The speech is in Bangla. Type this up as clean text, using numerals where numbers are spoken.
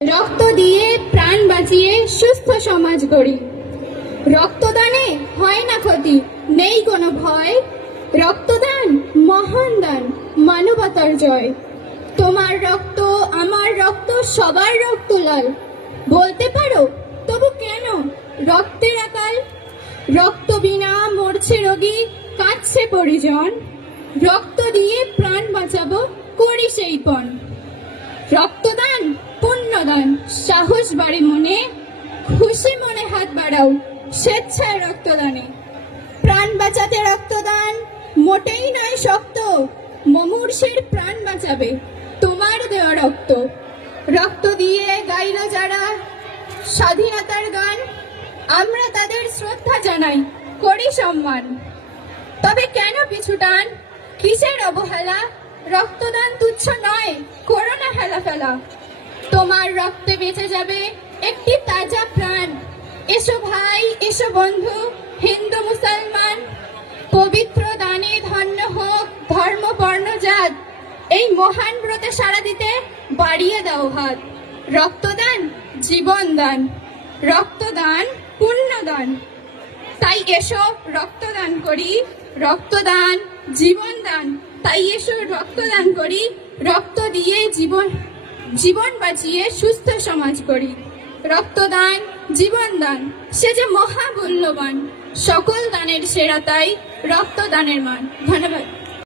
রক্ত দিয়ে প্রাণ বাঁচিয়ে সুস্থ সমাজ গড়ি। রক্তদানে হয় না ক্ষতি, নেই কোনো ভয়। রক্তদান মহান দান, মানবতার জয়। তোমার রক্ত, আমার রক্ত, সবার রক্ত লাল। বলতে পারো তবু কেন রক্তের আকাল? রক্ত বিনা মরছে রোগী, কাঁদছে পরিজন। রক্ত দিয়ে প্রাণ বাঁচাবো, করি সেই পণ। রক্তদান পুণ্যদান, সাহস বাড়ে মনে। খুশি মনে হাত বাড়াও, স্বেচ্ছায় রক্তদানে। প্রাণ বাঁচাতে রক্তদান মোটেই নয় শক্ত। মুমূর্ষের প্রাণ বাঁচাবে তোমার দেওয়া রক্ত। রক্ত দিয়ে গাইল যারা স্বাধীনতার গান, আমরা তাদের শ্রদ্ধা জানাই, করি সম্মান। তবে কেন পিছু টান, কিসের অবহেলা? রক্তদান তুচ্ছ নয়, করো না হেলাফেলা। তোমার রক্তে বেঁচে যাবে একটি তাজা প্রাণ। এসো ভাই, এসো বন্ধু, হিন্দু মুসলমান। পবিত্র দানে ধন্য হোক ধর্ম বর্ণ জাত। এই মহান ব্রতে সাড়া দিতে বাড়িয়ে দাও হাত। রক্তদান জীবন দান, রক্তদান পুণ্যদান। তাই এসো রক্তদান করি, রক্তদান জীবন দান। তাই এসো রক্তদান করি, রক্ত দিয়ে জীবন বাঁচিয়ে সুস্থ সমাজ করি। রক্তদান জীবন দান, সে যে মহামূল্যবান। সকল দানের সেরা তাই রক্তদানের মান। ধন্যবাদ।